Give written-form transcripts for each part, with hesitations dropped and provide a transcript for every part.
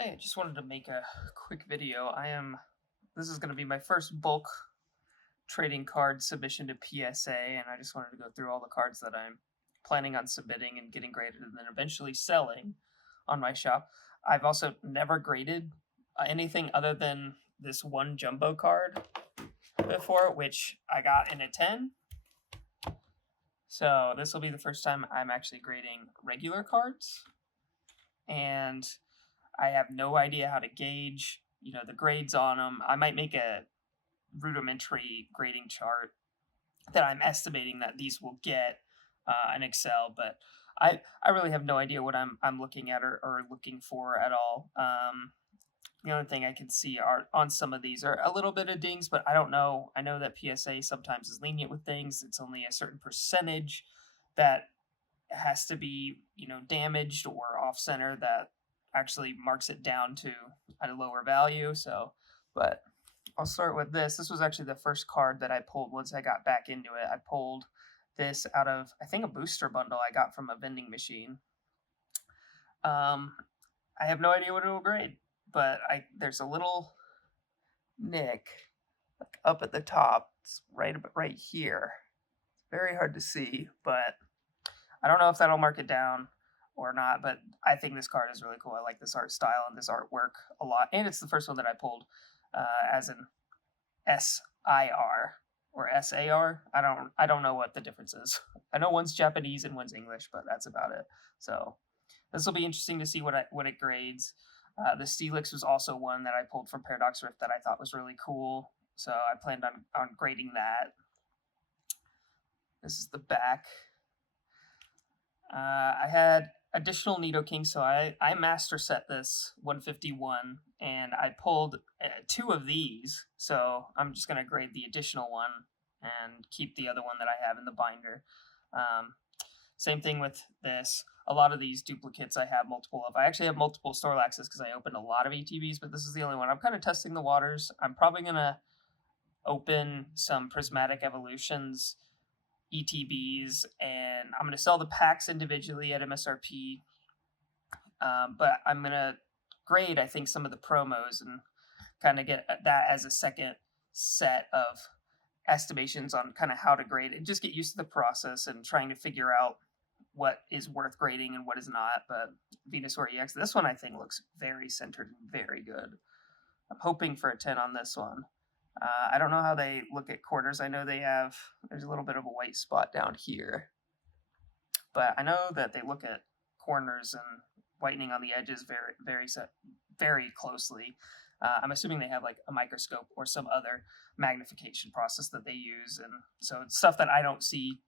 Hey, I just wanted to make a quick video. This is going to be my first bulk trading card submission to PSA, and I just wanted to go through all the cards that I'm planning on submitting and getting graded and then eventually selling on my shop. I've also never graded anything other than this one jumbo card before, which I got in a 10. So this will be the first time I'm actually grading regular cards, and I have no idea how to gauge, the grades on them. I might make a rudimentary grading chart that I'm estimating that these will get in Excel, but I really have no idea what I'm looking at or looking for at all. The only thing I can see are on some of these are a little bit of dings, but I don't know. I know that PSA sometimes is lenient with things. It's only a certain percentage that has to be, damaged or off center that actually marks it down to a lower value. So, but I'll start with this. This was actually the first card that I pulled once I got back into it. I pulled this out of, I think, a booster bundle I got from a vending machine. I have no idea what it will grade, but there's a little nick like up at the top. It's right here. It's very hard to see, but I don't know if that'll mark it down or not, but I think this card is really cool. I like this art style and this artwork a lot, and it's the first one that I pulled as an SIR or SAR. I don't know what the difference is. I know one's Japanese and one's English, but that's about it. So this will be interesting to see what it grades. The Steelix was also one that I pulled from Paradox Rift that I thought was really cool, so I planned on grading that. This is the back. I had additional Nidoking, so I master set this 151, and I pulled two of these, so I'm just going to grade the additional one and keep the other one that I have in the binder. Same thing with this. A lot of these duplicates I have multiple of. I actually have multiple Snorlaxes because I opened a lot of ETBs, but this is the only one. I'm kind of testing the waters. I'm probably going to open some Prismatic Evolutions ETBs, and I'm going to sell the packs individually at MSRP, but I'm going to grade, I think, some of the promos and kind of get that as a second set of estimations on kind of how to grade it. Just get used to the process and trying to figure out what is worth grading and what is not. But Venusaur EX, this one I think looks very centered and very good. I'm hoping for a 10 on this one. I don't know how they look at corners. I know there's a little bit of a white spot down here, but I know that they look at corners and whitening on the edges very closely. I'm assuming they have like a microscope or some other magnification process that they use, and so it's stuff that I don't see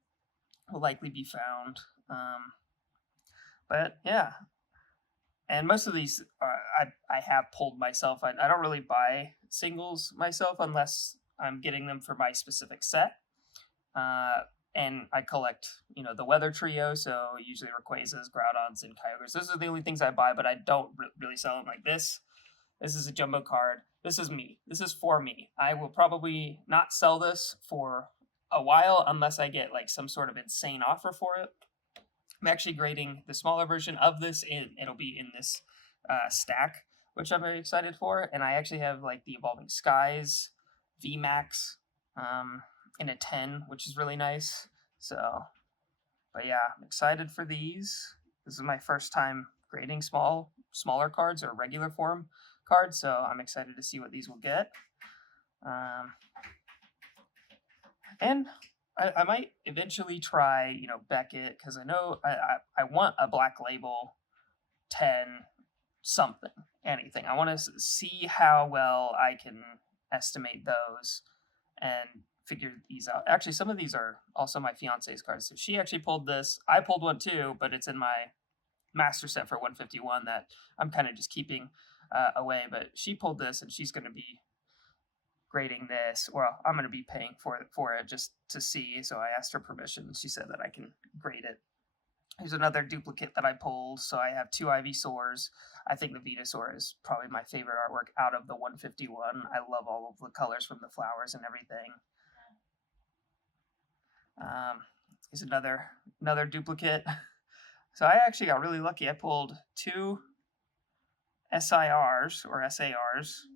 will likely be found. But yeah, and most of these I have pulled myself. I don't really buy singles myself unless I'm getting them for my specific set. And I collect, the weather trio, so usually Rayquazas, Groudons, and Kyogres. Those are the only things I buy, but I don't really sell them like this. This is a jumbo card. This is me. This is for me. I will probably not sell this for a while unless I get like some sort of insane offer for it. I'm actually grading the smaller version of this, and it'll be in this stack, which I'm very excited for. And I actually have like the Evolving Skies VMAX in a 10, which is really nice. So, but yeah, I'm excited for these. This is my first time grading smaller cards or regular form cards, so I'm excited to see what these will get. And I might eventually try, Beckett, because I know I want a Black Label 10 something, anything. I want to see how well I can estimate those and figure these out. Actually, some of these are also my fiance's cards. So she actually pulled this. I pulled one too, but it's in my master set for 151 that I'm kind of just keeping away. But she pulled this, and she's going to be grading this. Well, I'm going to be paying for it just to see. So I asked her permission. She said that I can grade it. Here's another duplicate that I pulled. So I have two Ivysaurs. I think the Venusaur is probably my favorite artwork out of the 151. I love all of the colors from the flowers and everything. Here's another duplicate. So I actually got really lucky. I pulled two SIRs or SARs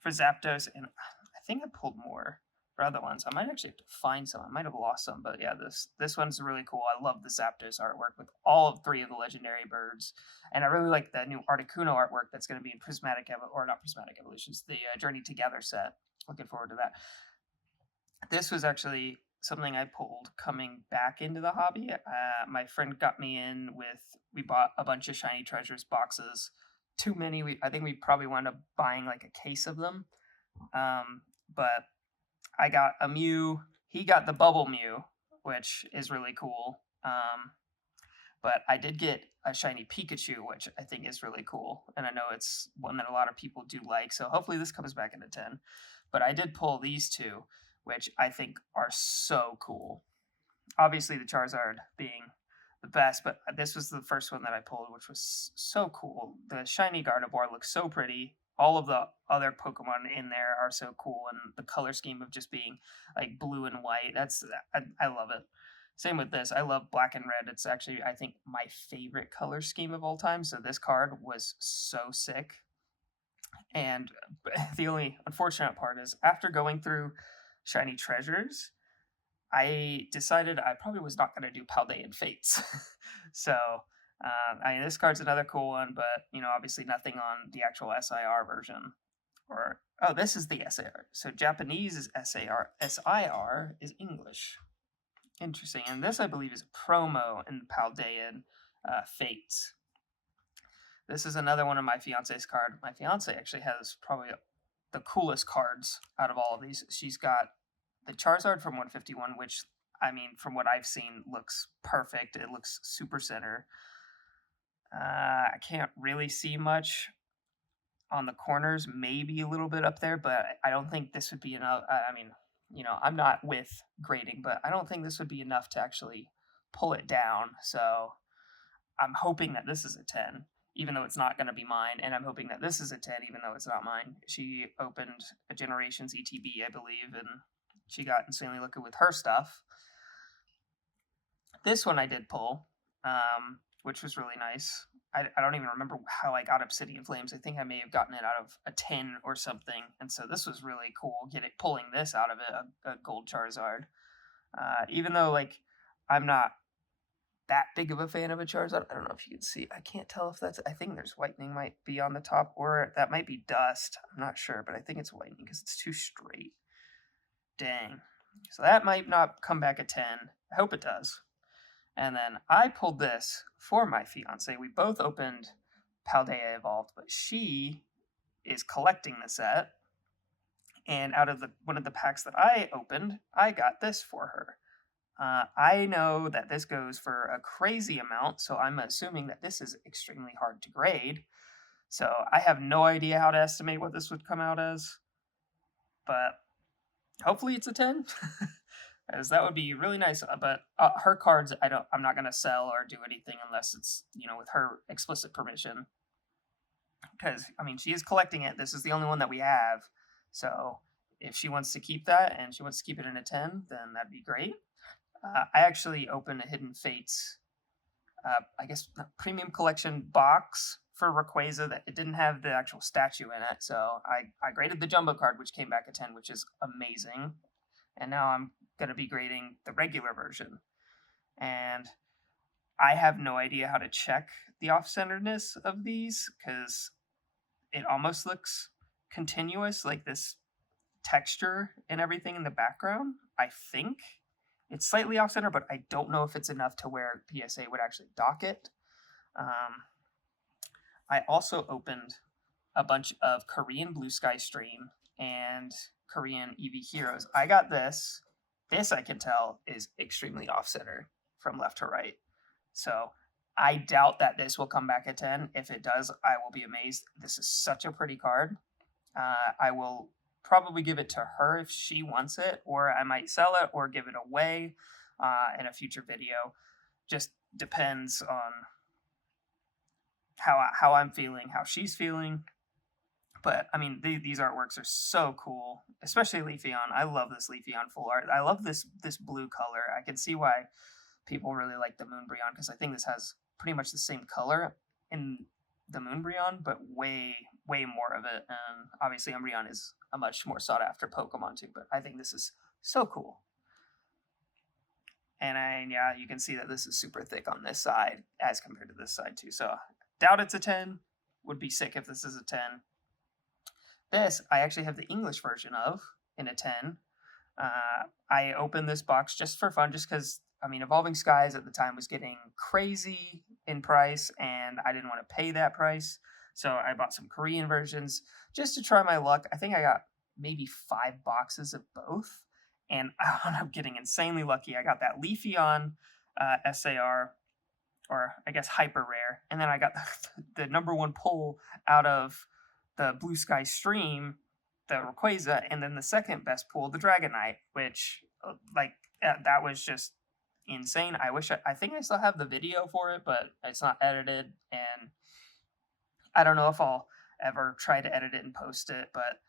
for Zapdos, and I think I pulled more for other ones. I might actually have to find some. I might have lost some, but yeah, this one's really cool. I love the Zapdos artwork with all of 3 of the legendary birds, and I really like the new Articuno artwork that's going to be in not Prismatic Evolutions, the Journey Together set. Looking forward to that. This was actually something I pulled coming back into the hobby. My friend got me in with, we bought a bunch of Shiny Treasures boxes. Too many. I think we probably wound up buying like a case of them. But I got a Mew. He got the Bubble Mew, which is really cool. But I did get a shiny Pikachu, which I think is really cool. And I know it's one that a lot of people do like. So hopefully this comes back into 10. But I did pull these 2, which I think are so cool. Obviously the Charizard being the best, but this was the first one that I pulled, which was so cool. The shiny Gardevoir looks so pretty. All of the other Pokemon in there are so cool, and the color scheme of just being like blue and white, I love it. Same with this. I love black and red. It's actually, I think, my favorite color scheme of all time. So this card was so sick. And the only unfortunate part is after going through Shiny Treasures, I decided I probably was not going to do Paldean Fates. So, this card's another cool one, but, obviously nothing on the actual SIR version. This is the SIR. So Japanese is SAR, SIR is English. Interesting. And this, I believe, is a promo in Paldean Fates. This is another one of my fiance's card. My fiance actually has probably the coolest cards out of all of these. She's got the Charizard from 151, which, from what I've seen, looks perfect. It looks super center. I can't really see much on the corners, maybe a little bit up there, but I don't think this would be enough. I'm not with grading, but I don't think this would be enough to actually pull it down. So I'm hoping that this is a 10, even though it's not going to be mine, and I'm hoping that this is a 10, even though it's not mine. She opened a Generations ETB, I believe, and she got insanely lucky with her stuff. This one I did pull, which was really nice. I don't even remember how I got Obsidian Flames. I think I may have gotten it out of a tin or something, and so this was really cool, pulling this out of it, a gold Charizard. Even though, I'm not that big of a fan of a Charizard. I don't know if you can see. I can't tell if that's, I think there's whitening might be on the top, or that might be dust. I'm not sure, but I think it's whitening because it's too straight. Dang. So that might not come back at 10. I hope it does. And then I pulled this for my fiance. We both opened Paldea Evolved, but she is collecting the set. And out of one of the packs that I opened, I got this for her. I know that this goes for a crazy amount, so I'm assuming that this is extremely hard to grade. So I have no idea how to estimate what this would come out as, but hopefully it's a 10, as that would be really nice. But her cards, I'm not gonna sell or do anything unless it's with her explicit permission, because she is collecting it. This is the only one that we have, so if she wants to keep that and she wants to keep it in a 10, then that'd be great. I actually opened a Hidden Fates, premium collection box for Rayquaza that it didn't have the actual statue in it. So I graded the jumbo card, which came back a 10, which is amazing. And now I'm going to be grading the regular version. And I have no idea how to check the off-centeredness of these, because it almost looks continuous, like this texture and everything in the background, I think. It's slightly off-center, but I don't know if it's enough to where PSA would actually dock it. I also opened a bunch of Korean Blue Sky Stream and Korean EV Heroes. I got this. This, I can tell, is extremely off-center from left to right. So I doubt that this will come back at 10. If it does, I will be amazed. This is such a pretty card. I will probably give it to her if she wants it, or I might sell it or give it away in a future video. Just depends on how I'm feeling, how she's feeling. But these artworks are so cool, especially Leafeon. I love this Leafeon full art. I love this blue color. I can see why people really like the Moonbreon, because I think this has pretty much the same color. And the Moonbreon, but way more of it. And obviously, Umbreon is a much more sought after Pokemon too. But I think this is so cool. And yeah, you can see that this is super thick on this side as compared to this side too. So doubt it's a 10. Would be sick if this is a 10. This I actually have the English version of in a 10. I opened this box just for fun, just because I mean, Evolving Skies at the time was getting crazy in price, and I didn't want to pay that price. So I bought some Korean versions just to try my luck. I think I got maybe 5 boxes of both, and I wound up getting insanely lucky. I got that Leafeon SAR, or I guess hyper rare, and then I got the number one pull out of the Blue Sky Stream, the Rayquaza, and then the second best pull, the Dragonite, which that was just insane. I think I still have the video for it, but it's not edited, and I don't know if I'll ever try to edit it and post it. But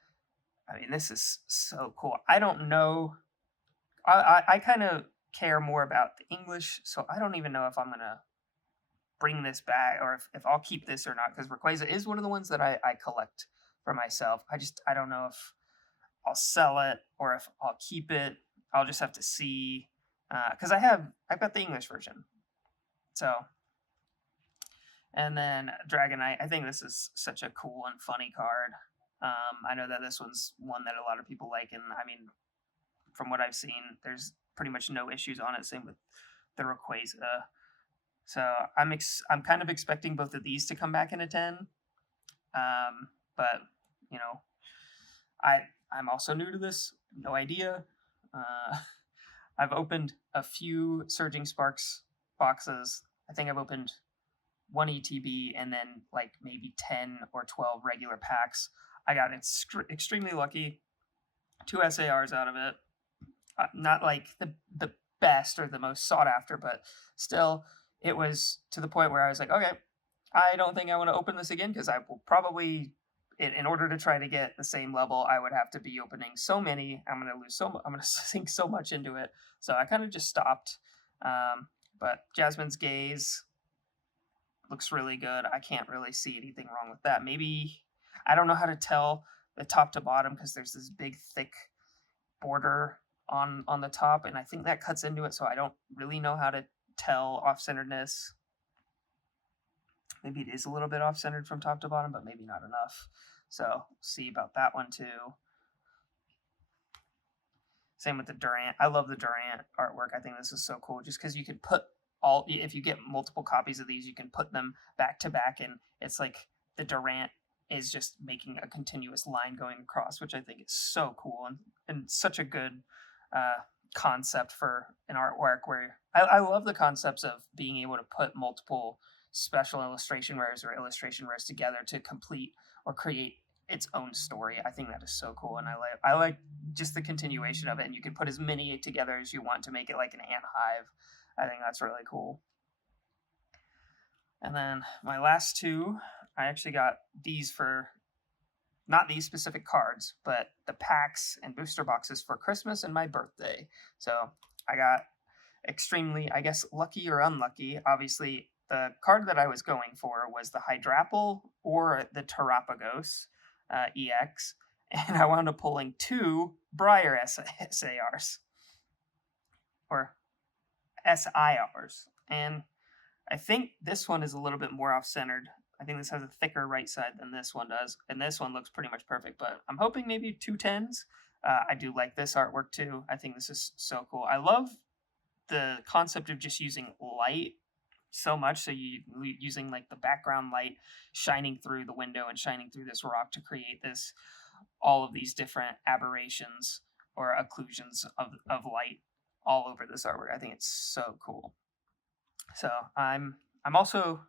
I mean, this is so cool. I don't know. I kind of care more about the English, so I don't even know if I'm gonna bring this back or if I'll keep this or not, because Rayquaza is one of the ones that I collect for myself. I don't know if I'll sell it or if I'll keep it. I'll just have to see, because I've got the English version. So, and then Dragonite. I think this is such a cool and funny card. I know that this one's one that a lot of people like, and I mean, from what I've seen, there's pretty much no issues on it. Same with the Rayquaza. So I'm kind of expecting both of these to come back in a 10. But you know, I'm also new to this. No idea. I've opened a few Surging Sparks boxes. I think I've opened one ETB and then like maybe 10 or 12 regular packs. I got extremely lucky. 2 SARs out of it. Not like the best or the most sought after, but still, it was to the point where I was like, okay, I don't think I want to open this again, because I will probably, in order to try to get the same level, I would have to be opening so many. I'm going to sink so much into it. So I kind of just stopped. But Jasmine's Gaze looks really good. I can't really see anything wrong with that. Maybe, I don't know how to tell the top to bottom, because there's this big thick border on the top, and I think that cuts into it, so I don't really know how to tell off-centeredness. Maybe it is a little bit off-centered from top to bottom, but maybe not enough. So see about that one too. Same with the Durant. I love the Durant artwork. I think this is so cool, just because you can put if you get multiple copies of these, you can put them back to back, and it's like the Durant is just making a continuous line going across, which I think is so cool and such a good concept for an artwork, where I love the concepts of being able to put multiple special illustration rares or illustration rares together to complete or create its own story. I think that is so cool, and I like just the continuation of it, and you can put as many together as you want to make it like an ant hive. I think that's really cool. And then my last two, I actually got these for not these specific cards, but the packs and booster boxes for Christmas and my birthday. So I got extremely, I guess, lucky or unlucky. Obviously, the card that I was going for was the Hydrapple or the Terapagos EX, and I wound up pulling 2 Briar SARs, or SIRs. And I think this one is a little bit more off-centered. I think this has a thicker right side than this one does, and this one looks pretty much perfect, but I'm hoping maybe 2 10s. I do like this artwork too. I think this is so cool. I love the concept of just using light so much, so you using like the background light shining through the window and shining through this rock to create this, all of these different aberrations or occlusions of light all over this artwork. I think it's so cool. So I'm also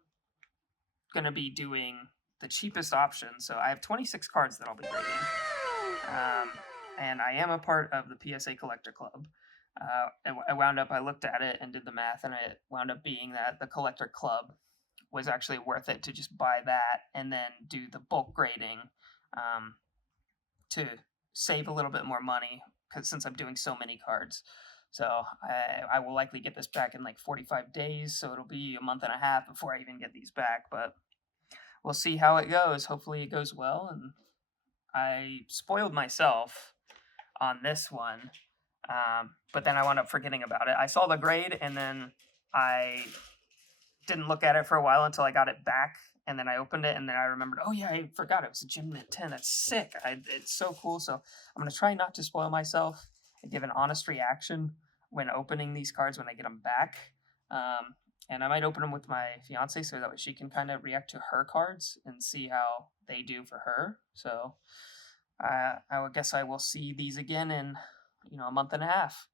going to be doing the cheapest option. So I have 26 cards that I'll be grading. And I am a part of the PSA Collector Club. I looked at it and did the math, and it wound up being that the Collector Club was actually worth it to just buy that and then do the bulk grading to save a little bit more money, because since I'm doing so many cards. So I will likely get this back in like 45 days, so it'll be a month and a half before I even get these back. But we'll see how it goes. Hopefully it goes well. And I spoiled myself on this one, but then I wound up forgetting about it. I saw the grade, and then I didn't look at it for a while until I got it back, and then I opened it, and then I remembered, oh yeah, I forgot it was a Gem Mint 10. That's sick. It's so cool. So I'm gonna try not to spoil myself and give an honest reaction when opening these cards when I get them back. And I might open them with my fiance so that way she can kind of react to her cards and see how they do for her. So I would guess I will see these again in a month and a half.